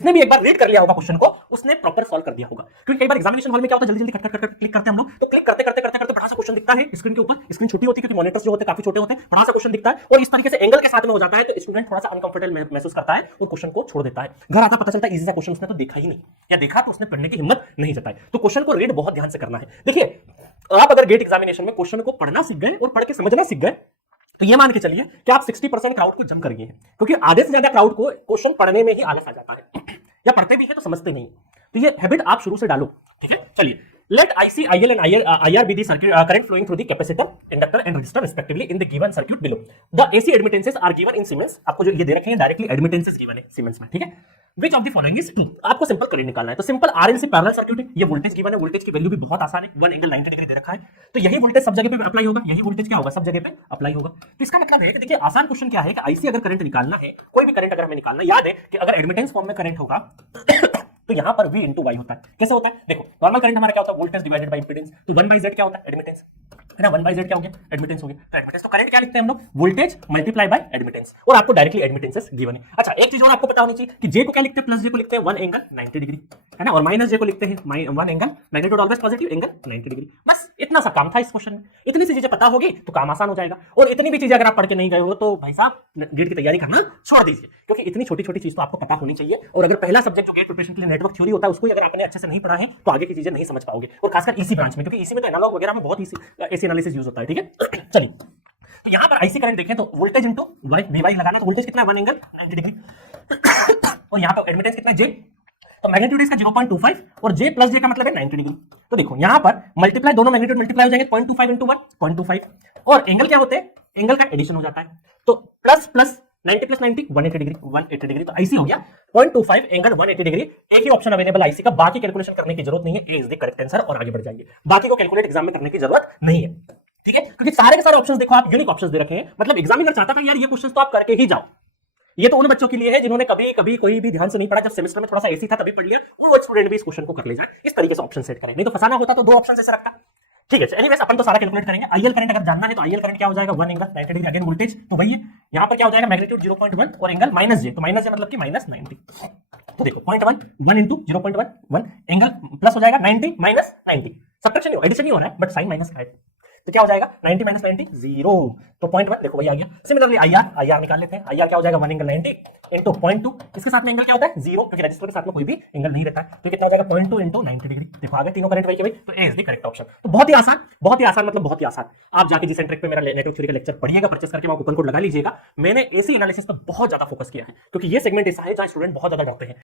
उसने भी एक बार रीड कर लिया होगा क्वेश्चन को, उसने प्रॉपर सॉल्व कर दिया होगा। क्योंकि कई बार एग्जामिनेशन हॉल में क्या होता है, जल्दी जल्दी खट खट खट क्लिक करते हैं हम लोग, तो क्लिक करते करते करते करते बड़ा सा क्वेश्चन दिखता है स्क्रीन के ऊपर, स्क्रीन छोटी होती है क्योंकि मॉनिटर्स जो होते हैं काफी छोटे होते हैं, बड़ा सा क्वेश्चन दिखता है और इस तरीके से एंगल के साथ में हो जाता है, तो स्टूडेंट थोड़ा सा अनकंफर्टेबल महसूस करता है और क्वेश्चन को छोड़ देता है। घर आता पता चलता है इजी सा क्वेश्चन उसने तो देखा ही नहीं, या देखा तो उसने पढ़ने की हिम्मत नहीं जताई। तो क्वेश्चन को रीड बहुत ध्यान से करना है। देखिए, आप अगर गेट एग्जामिनेशन में क्वेश्चन को पढ़ना सीख गए और पढ़ के समझना सीख गए, तो ये मान के चलिए कि आप 60% क्राउड को जम कर गए हैं, क्योंकि आधे से ज्यादा क्राउड को क्वेश्चन पढ़ने में ही आलस आ जाता है, या पढ़ते भी है तो समझते नहीं। तो ये हैबिट आप शुरू से डालो, ठीक है। चलिए, let IC, IL and IR be the circuit current flowing through the capacitor, inductor and resistor respectively in the given circuit below. The AC admittances are given in Siemens. आपको जो ये दे रखे हैं डायरेक्टली एडमिटेंसेस गिवन है Siemens में, ठीक है। Which of the following is true? आपको सिंपल करंट निकालना है, तो सिंपल RLC पैरेलल सर्किट है, ये वोल्टेज गिवन है, वोल्टेज की वैल्यू भी बहुत आसान है, 1 एंगल 90 डिग्री दे रखा है, तो यही वोल्टेज सब जगह पे अप्लाई होगा, यही वोल्टेज क्या होगा सब जगह पे अप्लाई होगा। तो इसका मतलब है कि देखिए आसान क्वेश्चन क्या है कि IC अगर करंट निकालना है, कोई भी करंट अगर हमें निकालना है, याद है कि अगर एडमिटेंस फॉर्म में करंट होगा तो यहां पर V into Y होता है। कैसे होता है, देखो नॉर्मल करंट हमारा क्या होता है, वोल्टेज डिवाइडेड बाय इंपेडेंस, तो 1/Z क्या होता है, एडमिटेंस है ना, 1/Z क्या हो गया, एडमिटेंस हो गया। तो एडमिटेंस तो करंट क्या लिखते हैं हम लोग, वोल्टेज मल्टीप्लाई बाय एडमिटेंस, और आपको डायरेक्टली एडमिटेंसेस गिवन है। अच्छा, एक चीज और आपको पता होनी चाहिए कि J को क्या लिखते हैं, प्लस J को लिखते हैं 1 एंगल 90 डिग्री, है ना, और माइनस J को लिखते हैं 1 angle magnitude always positive angle 90 degree. बस इतना सा काम था इस क्वेश्चन में। इतनी सी चीजें पता होगी तो काम आसान हो जाएगा, और इतनी भी चीजें अगर आप पढ़ के नहीं गए हो तो भाई साहब गेट की तैयारी करना छोड़ दीजिए, क्योंकि इतनी छोटी छोटी चीज तो आपको पता होनी चाहिए। और अगर पहला सब्जेक्ट जो गेट प्रिपरेशन के लिए नेटवर्क थ्योरी होता है उसको अगर आपने अच्छे से नहीं पढ़ा है तो आगे की चीजें नहीं समझ पाओगे, और खासकर इसी ब्रांच में, क्योंकि इसी में तो एनालॉग वगैरह में बहुत एसी एनालिसिस यूज होता है, ठीक है। चलिए, तो यहां पर आईसी करंट देखें तो वोल्टेज इंटू वी वाई लगाना, तो वोल्टेज कितना है 1 एंगल 90 डिग्री, और यहां पर एडमिटेंस कितना है J, तो मैग्नीट्यूड इसका 0.25 और J प्लस J का मतलब है 90 डिग्री। तो देखो यहां पर मल्टीप्लाई, दोनों मैग्नीट्यूड मल्टीप्लाई हो जाएंगे, 0.25 इंटू 1 0.25, और एंगल क्या होते हैं, एंगल का एडिशन हो जाता है, तो plus plus 90 plus 90 180 degree, 180 degree, तो आईसी हो गया 0.25 एंगल 180 डिग्री। एक ही ऑप्शन अवेलेबल आईसी का, बाकी कैलकुलेशन करने की जरूरत नहीं है, ए इज द करेक्ट आंसर, और आगे बढ़ जाइए। बाकी को कैलकुलेट एग्जाम में करने की जरूरत नहीं है, ठीक है, क्योंकि सारे के सारे ऑप्शंस देखो आप यूनिक ऑप्शंस दे रखे हैं, मतलब एग्जामिनर चाहता था यार ये क्वेश्चंस तो आप करके ही जाओ। ये तो उन बच्चों के लिए है जिन्होंने कभी कभी कोई भी ध्यान से नहीं पढ़ा, जब सेमेस्टर में थोड़ा सा एसी था तभी पढ़ लिया, वो स्टूडेंट भी इस क्वेश्चन को कर ले जाए, इस तरीके से ऑप्शन सेट करें, नहीं तो फंसाना होता तो 2 ऑप्शन ऐसे रखता। ठीक है, एनीवेज अपन तो सारा कैलकुलेट करेंगे। आईएल करंट अगर जानना है तो आईएल करंट क्या हो जाएगा 1 एंगल 90 डिग्री, अगेन वोल्टेज तो वही है, यहां पर क्या हो जाएगा मैग्नीट्यूड 0.1 और एंगल माइनस J, तो माइनस J मतलब कि माइनस 90, तो देखो 0.1 1 इंटू 0.1 एंगल प्लस हो जाएगा 90 माइनस 90, सब्ट्रैक्शन नहीं, एडिशन नहीं हो रहा है बट साइन माइनस का है, तो क्या हो जाएगा 90 माइनस 90 0, तो 0.1 देखो वही आ गया। सिमिलरली आईआर निकाल लेते हैं, आईआर क्या हो जाएगा 1 एंगल 90 इंटू 0.2, इसके साथ में एंगल क्या होता है 0, क्योंकि रजिस्टर के साथ में कोई भी एंगल नहीं रहता है, तो कितना हो जाएगा 0.2 इंटू 90 डिग्री। देखो आगे तीनों करंट वही के वही, तो ए इज द करेक्ट ऑप्शन। तो बहुत ही आसान मतलब बहुत ही आसान। आप जाके जी सेंट्रिक पे मेरा नेटवर्क थ्योरी का लेक्चर पढ़िएगा, परचेस करके वहां कूपन कोड लगा लीजिएगा। मैंने एसी एनालिसिस पर बहुत ज्यादा फोकस किया है, क्योंकि ये सेगमेंट ऐसा है जहां स्टूडेंट बहुत ज्यादा डरते हैं।